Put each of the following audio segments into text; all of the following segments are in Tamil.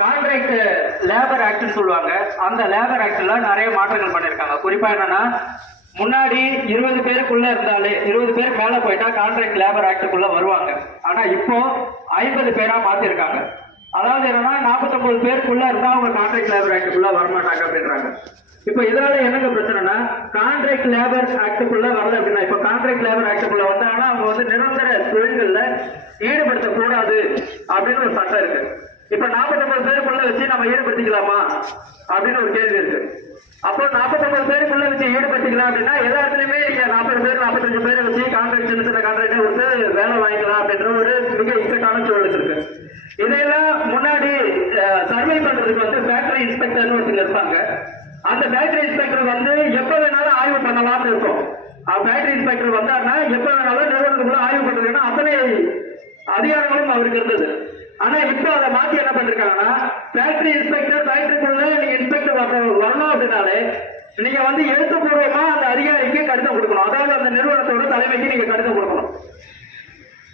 கான்ட்ராக்ட் லேபர் ஆக்ட்னு சொல்லுவாங்க. அந்த லேபர் ஆக்ட்ல நிறைய மாற்றங்கள் பண்ணியிருக்காங்க குறிப்பா என்னன்னா முன்னாடி இருபது பேருக்குள்ள இருந்தாலே இருபது பேர் மேல போயிட்டா கான்ட்ராக்ட் லேபர் ஆக்டுக்குள்ள வருவாங்க. ஆனா இப்போ ஐம்பது பேரா மாத்திருக்காங்க. அதாவது என்னன்னா நாற்பத்தொன்பது பேருக்குள்ள இருந்தா அவங்க கான்ட்ராக்ட் லேபர் ஆக்டுக்குள்ள வரமாட்டாங்க அப்படின்றாங்க. இப்போ இதனால என்னங்க பிரச்சனைனா கான்ட்ராக்ட் லேபர் ஆக்டுக்குள்ள வரல அப்படின்னா இப்போ கான்ட்ராக்ட் லேபர் ஆக்டுக்குள்ள வந்தாங்கன்னா அவங்க வந்து நிரந்தர தொழில்கள்ல ஈடுபடுத்தக்கூடாது அப்படின்னு ஒரு சட்டம் இருக்கு. இப்ப நாற்பத்தொன்பது பேருக்குள்ள வச்சு நம்ம ஈடுபடுத்திக்கலாமா? அப்படின்னு ஒரு கேள்வி இருக்கு. அப்போ நாற்பத்தொன்பது பேருக்குள்ள வச்சு ஈடுபடுத்திக்கலாம் அப்படின்னா எல்லா இடத்துலயுமே நீங்க நாற்பது பேர் நாற்பத்தஞ்சு பேரை வச்சு கான்ட்ராக்ட் சின்ன சின்ன கான்ட்ராக்டை கொடுத்து வேலை வாங்கிக்கலாம் அப்படின்ற ஒரு மிக இக்கட்டான சூழல் இருக்கு. இதையெல்லாம் முன்னாடி சர்வே பண்றதுக்கு வந்து ஃபேக்டரி இன்ஸ்பெக்டர்னு ஒருத்தங்க இருப்பாங்க. அந்த ஃபேக்டரி இன்ஸ்பெக்டர் வந்து எப்ப வேணாலும் ஆய்வு பண்ணலாம்னு இருக்கும். ஃபேக்டரி இன்ஸ்பெக்டர் வந்தாருன்னா எப்ப வேணாலும் நிறுவனத்துக்குள்ள ஆய்வு பண்றதுன்னா அத்தனை அதிகாரங்களும் அவருக்கு இருந்தது. ஆனா இப்போ அதை மாத்தி என்ன பண்ணிருக்காங்கன்னா ஃபேக்டரி இன்ஸ்பெக்டர் ஃபேக்டரிக்குள்ள நீங்க இன்ஸ்பெக்டர் வரணும் அப்படின்னாலே நீங்க வந்து எழுத்துப்பூர்வமா அந்த அதிகாரிக்கு கடிதம் கொடுக்கணும். அதாவது அந்த நிறுவனத்தோட தலைமைக்கு நீங்க கடிதம் கொடுக்கணும்.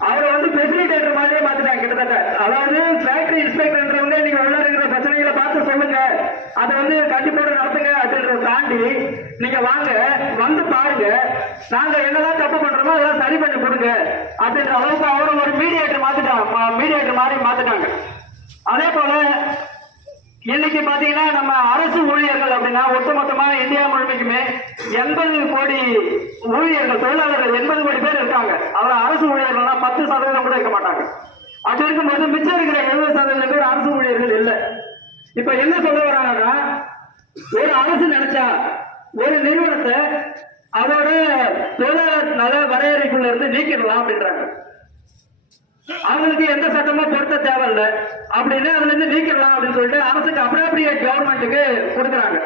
அவரை வந்து ஃபெசிலிட்டேட்டர் மாதிரியே மாத்திட்டாங்க கிட்டத்தட்ட. அதாவது ஃபேக்டரி இன்ஸ்பெக்டர்ன்றவங்க நீங்க உள்ள இருக்கிற பிரச்சனைகளை பார்த்து சொல்லுங்க. அதை வந்து கண்டிப்போட நடத்துங்க அப்படின்றத தாண்டி நீங்க வாங்க பாருங்க. நாங்க என்னதான் தப்பு பண்றோமோ அதெல்லாம் சரி பண்ணி கொடுங்க. அப்படின்ற அளவுக்கு அவரும் ஒரு மீடியேட்டர் மாத்திட்டாங்க மீடியேட்டர் மாதிரி மாத்திட்டாங்க. அதே போல இன்னைக்கு பாத்தீங்கன்னா நம்ம அரசு ஊழியர்கள் அப்படின்னா ஒட்டுமொத்தமா இந்தியா முழுமைக்குமே எண்பது கோடி ஊழியர்கள் தொழிலாளர்கள் எண்பது கோடி பேர் இருக்காங்க. அவர் அரசு ஊழியர்கள்னா பத்து சதவீதம் கூட இருக்க மாட்டாங்க. அப்படி இருக்கும்போது மிச்சம் இருக்கிற எழுபது சதவீதம் பேர் அரசு ஊழியர்கள் இல்லை. இப்ப என்ன சொல்ல வராங்கன்னா ஒரு அரசு நினைச்சா ஒரு நிறுவனத்தை அதோட தொழிலாளர் நல வரையறைக்குள்ள இருந்து நீக்கிடலாம் அப்படின்றாங்க. அவங்களுக்கு எந்த சட்டமும் பொருத்த தேவையில்லை. அப்படின்னு அதுல இருந்து நீக்கிடலாம் அப்படின்னு சொல்லிட்டு அரசுக்கு அப்ராப்ரியேட் கவர்மெண்ட்டுக்கு கொடுக்குறாங்க.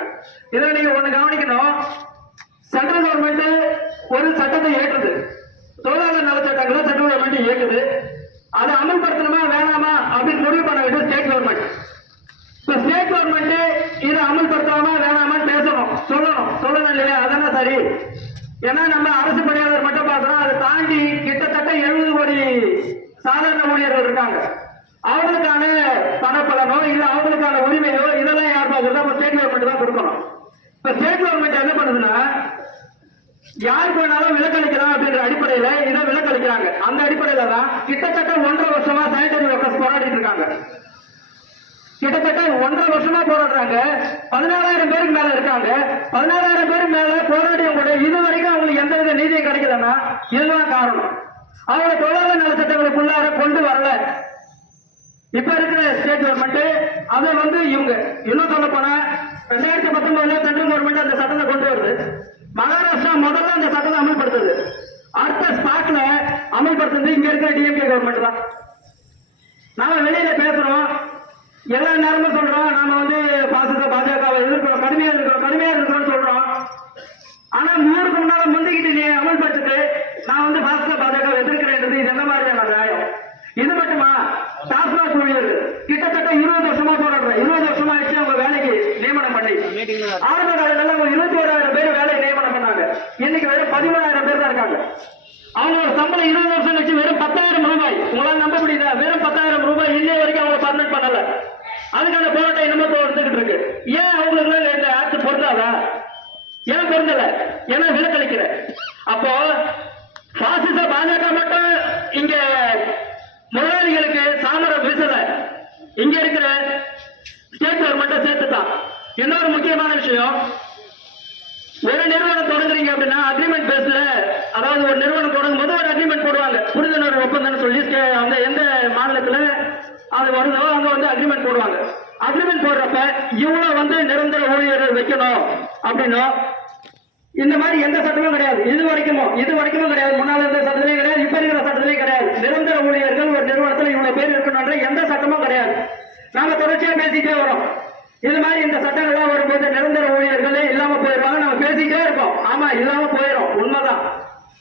இதை நீங்க ஒண்ணு கவனிக்கணும். சென்ட்ரல் கவர்மெண்ட் ஒரு சட்டத்தை ஏற்று தொழிலாளர் நல சட்டங்களை சென்ட்ரல் கவர்மெண்ட் இயக்குது அதை அமல்படுத்தணுமா வேணாமா அப்படின்னு முடிவு பண்ண வேண்டியது ஸ்டேட் கவர்மெண்ட் இப்ப ஸ்டேட் கவர்மெண்ட் இதை அமல்படுத்தாம வேணாமான்னு பேசணும் சொல்லணும் சொல்லணும் இல்லையா அதானே சரி ஏன்னா நம்ம அரசு பணியாளர் மட்டும் பார்க்கிறோம் அதை தாண்டி கிட்டத்தட்ட எழுபது கோடி சாதாரண ஊழியர்கள் இருக்காங்க. அவங்களுக்கான பணப்பலனோ இல்ல அவங்களுக்கான உரிமையோ இதெல்லாம் யார் பார்க்கறது நம்ம ஸ்டேட் கவர்மெண்ட் தான் கொடுக்கணும். இப்ப ஸ்டேட் கவர்மெண்ட் என்ன பண்ணுதுன்னா யாருக்கு வேணாலும் விலக்களிக்கலாம் அப்படின்ற அடிப்படையில இதை விலக்களிக்கிறாங்க. அந்த அடிப்படையில தான் கிட்டத்தட்ட ஒன்றரை வருஷமா சானிடரி ஒர்க்கர்ஸ் போராடி கிட்டத்தட்ட ஒன்றரை வருஷமா போராடுறாங்க. பதினாலாயிரம் பேருக்கு மேல இருக்காங்க. பதினாலாயிரம் பேருக்கு மேல போராடியும் கூட இது வரைக்கும் அவங்களுக்கு எந்த வித நீதியும் கிடைக்கலன்னா இதுதான் காரணம். அவங்க தொழிலாளர் நலச்சட்டங்களுக்குள்ளார கொண்டு வரல. இப்ப இருக்கிற ஸ்டேட் கவர்மெண்ட் அதை வந்து இவங்க இன்னும் சொல்ல போனா ரெண்டாயிரத்தி பத்தொன்பதுல சென்ட்ரல் கவர்மெண்ட் அந்த சட்டத்தை கொண்டு வருது. மகாராஷ்டிரா முதல்ல அந்த சட்டத்தை அமல்படுத்துது. அடுத்த ஸ்பாட்ல அமல்படுத்துறது இங்க இருக்கிற டிஎம்கே கவர்மெண்ட் தான். நாம வெளியில பேசுறோம் எல்லா நேரமும் சொல்றோம் நாம வந்து பாசிச பாஜகவை எதிர்க்கிறோம் கடுமையா இருக்கிறோம் கடுமையா இருக்கிறோம்னு சொல்றோம் ஆனா ஊருக்கு முன்னால முந்திக்கிட்டு நீ அமல்படுத்திட்டு நான் வந்து பாசிச பாஜகவை எதிர்க்கிறேன்றது இது என்ன மாதிரியான நியாயம்? இது மட்டுமா? டாஸ்மாக் ஊழியர் கிட்டத்தட்ட இருபது வருஷமா போராடுறேன் இருபது வருஷமா ஆயிடுச்சு அவங்க வேலைக்கு நியமனம் பண்ணி. ஆரம்ப காலத்துல அவங்க இருபத்தி ஓராயிரம் பேர் வேலை நியமனம் பண்ணாங்க. இன்னைக்கு வெறும் பதிமூணாயிரம் பேர் தான் இருக்காங்க. அவங்களோட சம்பளம் இருபது வருஷம் கழிச்சு வெறும் பத்தாயிரம் ரூபாய். உங்களால நம்ப முடியுதா? வெறும் பத்தாயிரம் ரூபாய் இன்னைய வரைக்கும் அவங்க பர்மனெண்ட் பண்ணல. அதுக்கான போராட்டம் இன்னமும் தொடர்ந்துகிட்டு இருக்கு. ஏன் அவங்களுக்கு இந்த ஆட்சி பொருந்தாதா? ஏன் பொருந்தல? ஏன்னா விலக்களிக்கிற அப்போ பாசிச பாஜக மட்டும் இங்க முதலாளிகளுக்கு சாமரம் வீசல இங்க இருக்கிற ஸ்டேட் கவர்மெண்ட்டை சேர்த்துட்டான் இன்னொரு முக்கியமான விஷயம்? ஒரு நிறுவனம் தொடங்குறீங்க அப்படின்னா அக்ரிமெண்ட் பேஸ்ல அதாவது ஒரு நிறுவனம் தொடங்கும் போது ஒரு அக்ரிமெண்ட் போடுவாங்க. புரிந்துணர்வு ஒப்பந்தம்னு சொல்லி அந்த எந்த மாநிலத்துல அது வருதோ அங்க வந்து அக்ரிமெண்ட் போடுவாங்க. அக்ரிமெண்ட் போடுறப்ப இவ்வளவு வந்து நிரந்தர ஊழியர்கள் வைக்கணும் அப்படின்னும் இந்த மாதிரி எந்த சட்டமும் கிடையாது. இது வரைக்கும் இது வரைக்கும் கிடையாது. முன்னால இருந்த சட்டத்திலையும் கிடையாது இப்ப இருக்கிற சட்டத்திலையும் கிடையாது நிரந்தர ஊழியர்கள் ஒரு நிறுவனத்துல இவ்வளவு பேர் இருக்கணும்ன்ற எந்த சட்டமும் கிடையாது நாம தொடர்ச்சியா பேசிக்கிட்டே வரோம். இது மாதிரி இந்த சட்டங்கள்லாம் வரும்போது நிரந்தர ஊழியர்களே இல்லாம போயிடுவாங்க. நம்ம பேசிக்கிட்டே இருக்கோம். ஆமா இல்லாம போயிடும் உண்மைதான்.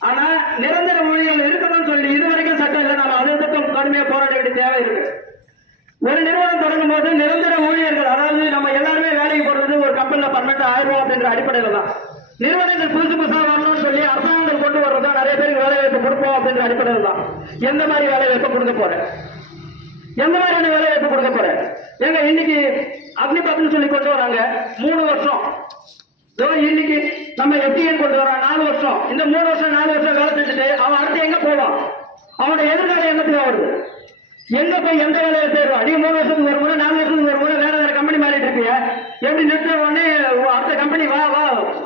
ஆனா நிரந்தர ஊழியர்கள் இருக்கணும்னு சொல்லி இது வரைக்கும் சட்டம் இல்லை. நம்ம அதுக்கும் கடுமையா போராட வேண்டிய தேவை இருக்கு. ஒரு நிறுவனம் தொடங்கும் போது நிரந்தர ஊழியர்கள் அதாவது நம்ம எல்லாருமே வேலைக்கு போறது ஒரு கம்பெனில பர்மனெண்ட் ஆயிரம் அப்படின்ற அடிப்படையில தான். நிறுவனங்கள் புதுசு புதுசா வரணும்னு சொல்லி அரசாங்கங்கள் கொண்டு வர்றதா நிறைய பேருக்கு வேலை வாய்ப்பு கொடுப்போம் அப்படின்ற அடிப்படையில் தான். எந்த மாதிரி வேலை வாய்ப்பு கொடுக்க போறேன்? எந்த மாதிரியான வேலை வாய்ப்பு கொடுக்க போற? ஏங்க இன்னைக்கு அக்னிபத்னு சொல்லி கொண்டு வராங்க. மூணு வருஷம். இன்னைக்கு நம்ம எஃப்டிஎன் கொண்டு வரோம் நாலு வருஷம். இந்த மூணு வருஷம் நாலு வருஷம் வேலை செஞ்சுட்டு அவன் அடுத்து எங்க போவான்? அவனோட எதிர்காலம் என்னத்துக்கு வருது எங்க போய் எந்த வேலையை சேருவான்? நீ மூணு வருஷத்துக்கு ஒரு முறை நாலு வருஷத்துக்கு ஒரு முறை வேற வேற கம்பெனி மாறிட்டு இருப்பிய எப்படி நிறுத்த உடனே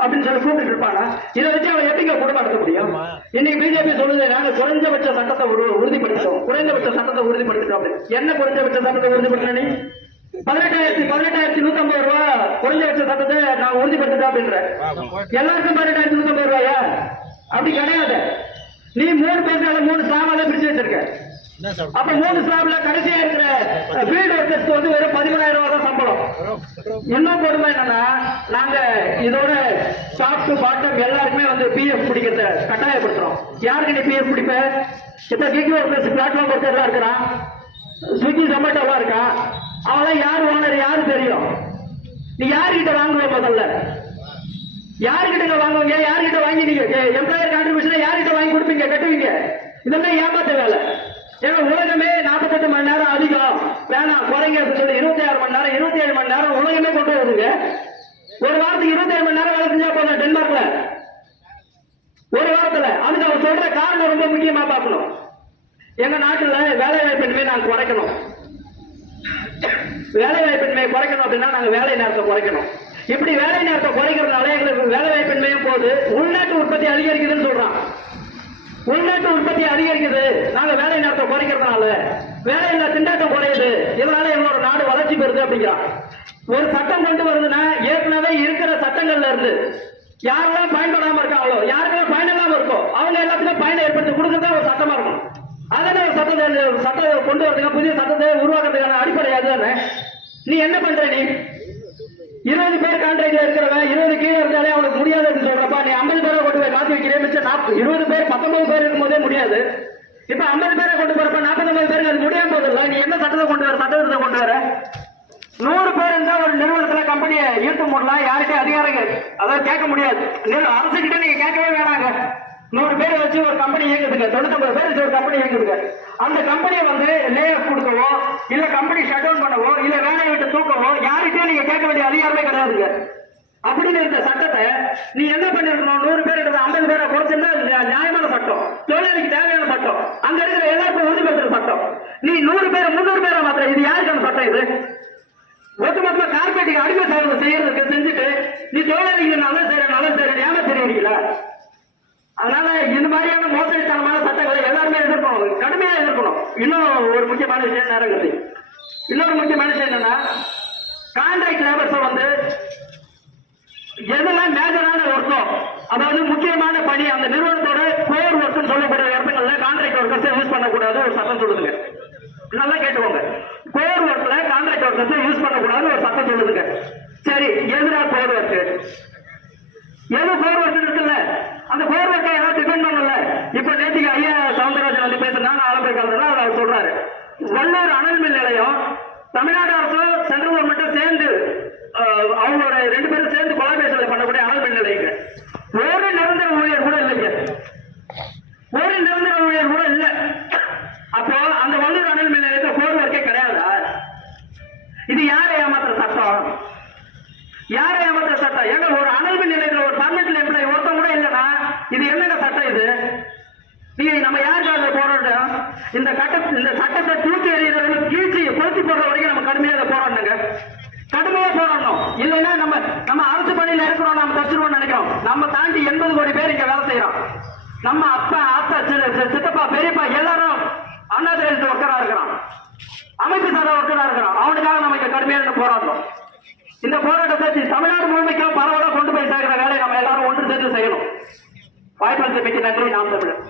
அப்படின்னு சொல்லி கூப்பிட்டு இருப்பானா? இதை வச்சு அவன் எப்படிங்க குடும்பம் நடத்த முடியும்? இன்னைக்கு பிஜேபி சொல்லுது நாங்க குறைஞ்சபட்ச சட்டத்தை உறுதிப்படுத்தோம் குறைந்தபட்ச சட்டத்தை உறுதிப்படுத்திட்டோம் அப்படின்னு. என்ன குறைஞ்சபட்ச சட்டத்தை உறுதிப்படுத்தின நீ? பதினெட்டாயிரத்தி பதினெட்டாயிரத்தி நூத்தி ஐம்பது ரூபா. குறைஞ்சபட்ச சட்டத்தை நான் உறுதிப்படுத்திட்டேன் அப்படின்ற. எல்லாருக்கும் பதினெட்டாயிரத்தி நூத்தி ஐம்பது ரூபாயா? அப்படி கிடையாது. நீ மூணு பேர்னால மூணு ஸ்லாமால பிரிச்சு வச்சிருக்க. அப்ப மூணு ஸ்லாப்ல கடைசியா இருக்கிற ஃபீல்டு ஒர்க்கர்ஸ்க்கு வந்து வெறும் பதிமூணாயிரம் ரூபாய் தான் சம்பளம். இன்னும் கொடுமை என்னன்னா நாங்க இதோட டாப் டு பாட்டம் எல்லாருக்குமே வந்து பிஎஃப் பிடிக்கிறத கட்டாயப்படுத்துறோம். யாருக்கு நீ பிஎஃப் பிடிப்ப? இப்ப கிக் ஒர்க்கர்ஸ் பிளாட்ஃபார்ம் ஒர்க்கர்லாம் இருக்கிறான் ஸ்விக்கி ஜொமேட்டோலாம் இருக்கான் அவெல்லாம் யார் ஓனர் யாரு தெரியும்? நீ யார்கிட்ட வாங்குவ முதல்ல? யார்கிட்ட வாங்குவீங்க? யார்கிட்ட வாங்கி நீங்க எம்ப்ளாயர் கான்ட்ரிபியூஷன் யாருக்கிட்ட வாங்கி கொடுப்பீங்க? கட்டுவீங்க? இதெல்லாம் ஏமாத்த வேலை. ஏன்னா உலகமே நாற்பத்தெட்டு மணி நேரம் அதிகம். வேணாம் குறைங்க அப்படின்னு சொல்லி இருபத்தி ஆறு மணி நேரம் இருபத்தி ஏழு மணி நேரம் உலகமே கொண்டு வருதுங்க. ஒரு வாரத்துக்கு இருபத்தி ஏழு மணி நேரம் வேலை செஞ்சா போதும் டென்மார்க்ல. ஒரு வாரத்துல. அதுக்கு அவர் சொல்ற காரணம் ரொம்ப முக்கியமா பார்க்கணும். எங்க நாட்டுல வேலை வாய்ப்பின்மை நாங்க குறைக்கணும். வேலை வாய்ப்பின்மையை குறைக்கணும் அப்படின்னா நாங்க வேலை நேரத்தை குறைக்கணும். இப்படி வேலை நேரத்தை குறைக்கிறதுனால எங்களுக்கு வேலை வாய்ப்பின்மையும் போது உள்நாட்டு உற்பத்தி அதிகரிக்குதுன்னு சொல்றான். உள்நாட்டு உற்பத்தி அதிகரிக்குது. நாங்க வேலை நேரத்தை குறைக்கிறதுனால. வேலை இல்ல திண்டாட்டம் குறையுது. இதனால எங்களோட நாடு வளர்ச்சி பெறுது அப்படிங்கிறான் ஒரு சட்டம் கொண்டு வருதுன்னா ஏற்கனவே இருக்கிற சட்டங்கள்ல இருந்து யாரெல்லாம் பயன்படாம இருக்காங்களோ யாருக்கெல்லாம் பயன் இல்லாம இருக்கோ அவங்க எல்லாத்துக்கும் பயனை ஏற்படுத்தி கொடுக்கறதா ஒரு சட்டமா இருக்கும் அதனால ஒரு சட்டத்தை சட்டத்தை கொண்டு வரதுக்கு புதிய சட்டத்தை உருவாக்குறதுக்கான அடிப்படை அதுதானே நீ என்ன பண்ற நீ? இருபது பேர் கான்ட்ராக்ட்ல இருக்கிறவன் இருபது கீழே இருந்தாலே அவனுக்கு முடியாதுன்னு சொல்றப்ப நீ ஐம்பது பேரை கொண்டு போய் மாத்தி வைக்கிறேன் மிச்சம் நாற்பது இருபது பேர் பத்தொன்பது பேர் இருக்கும்போதே முடியாது. இப்ப ஐம்பது பேரை கொண்டு போறப்ப நாற்பத்தொன்பது பேருக்கு அது முடியாம போதில்ல நீ என்ன சட்டத்தை கொண்டு வர சட்டத்தை கொண்டு வர? நூறு பேர் இருந்தா ஒரு நிறுவனத்துல கம்பெனியை ஈர்த்து போடலாம் யாருக்கும் அதிகாரம் அதாவது கேட்க முடியாது. அரசு அரசுகிட்ட நீங்க கேட்கவே வேணாங்க. நூறு பேர் வச்சு ஒரு கம்பெனி இயங்குதுங்க. தொண்ணூத்தொன்பது பேர் வச்சு ஒரு கம்பெனி இயங்குதுங்க. அந்த கம்பெனியை வந்து லே கொடுக்கவோ இல்ல கம்பெனி ஷட் டவுன் பண்ணவோ இல்ல வேலையை விட்டு தூக்கவோ யார்கிட்டயும் நீங்க கேட்க வேண்டிய அதிகாரமே கிடையாதுங்க. அப்படிங்கிற இந்த சட்டத்தை நீ என்ன பண்ணிருக்கணும்? நூறு பேர் இருக்கிற ஐம்பது பேரை குறைச்சிருந்தா நியாயமான சட்டம். தொழிலாளிக்கு தேவையான சட்டம். அங்க இருக்கிற எல்லாருக்கும் உறுதிப்படுத்துற சட்டம். நீ நூறு பேர் முந்நூறு பேரை மாத்திர இது யாருக்கான சட்டம் இது? ஒட்டுமொத்தமா கார்பரேட்டுக்கு அடிமை சேவை செய்யறதுக்கு செஞ்சுட்டு நீ தொழிலாளிகள் நல்ல செய்யற நல்ல செய்யற தெரியல அதனால இந்த மாதிரியான மோசடித்தனமான சட்டங்களை எல்லாருமே எதிர்க்கணும். கடுமையா எதிர்க்கணும். இன்னும் ஒரு முக்கியமான விஷயம் நேரங்கிறது இன்னொரு முக்கியமான விஷயம் என்னன்னா கான்ட்ராக்ட் லேபர்ஸை வந்து எதெல்லாம் மேஜரான ஒர்க்கோ அதாவது முக்கியமான பணி அந்த நிறுவனத்தோட கோர் ஒர்க் சொல்லக்கூடிய இடத்துல கான்ட்ராக்ட் ஒர்க்கர்ஸ் யூஸ் பண்ணக்கூடாது ஒரு சட்டம் சொல்லுதுங்க. நல்லா கேட்டுக்கோங்க. கோர் ஒர்க்ல கான்ட்ராக்ட் ஒர்க்கர்ஸ் யூஸ் பண்ணக்கூடாது ஒரு சட்டம் சொல்லுதுங்க. சரி எதுடா கோர் ஒர்க் எது கோர் ஒர்க் இருக்குல்ல? அந்த கோர் ஒர்க்கை ஏதாவது டிபெண்ட் பண்ணல. இப்ப நேற்றுக்கு ஐயா சவுந்தரராஜன் வந்து பேசுறாங்க ஆலம்பை காலத்துல அவர் சொல்றாரு. வள்ளூர் அனல் மின் நிலையம் தமிழ்நாடு அரசும் சென்ட்ரல் கவர்மெண்ட்டும் சேர்ந்து அவங்களோட ரெண்டு பேரும் சேர்ந்து கொலாபரேஷன்ல பண்ணக்கூடிய அனல் மின் நிலையங்க ஒரு நிரந்தர ஊழியர் கூட இல்லைங்க ஒரு நிரந்தர ஊழியர் கூட இல்ல அப்போ அந்த வல்லூர் அனல் மின் நிலையத்தை கோர் ஒர்க்கே கிடையாதா இது யாரை ஏமாத்துற சட்டம் யாரை ஏமாத்துற சட்டம் ஏங்க ஒரு அனல் மின் நிலையத்துல ஒரு பர்மனெண்ட் எம்ப்ளாயி ஒருத்தன் கூட இல்லைன்னா இது என்னங்க சட்டம் இது? நீங்க நம்ம யாருக்காக போராட்டம் இந்த கட்ட இந்த சட்டத்தை தூக்கி எறியறது கீழ்ச்சி கொளுத்தி போடுற வரைக்கும் நம்ம கடுமையாக போராடணுங்க. கடுமையாக போராடணும். இல்லைன்னா நம்ம நம்ம அரசு பணியில் இருக்கிறோம் நம்ம தச்சுருவோம் நினைக்கிறோம். நம்ம தாண்டி எண்பது கோடி பேர் இங்க வேலை செய்யறோம் நம்ம அப்பா ஆத்தா சித்தப்பா பெரியப்பா எல்லாரும் அண்ணாதிரி ஒர்க்கரா இருக்கிறான். அமைப்பு சாரா ஒர்க்கரா இருக்கிறான். அவனுக்காக நம்ம இங்க கடுமையாக போராடணும் இந்த போராட்டத்தை தமிழ்நாடு முழுமைக்கும் பரவலாக கொண்டு போய் சேர்க்கிற வேலையை நம்ம எல்லாரும் ஒன்று சேர்ந்து செய்யணும். வாய்ப்பு பெற்ற நன்றி நாம் தமிழர்.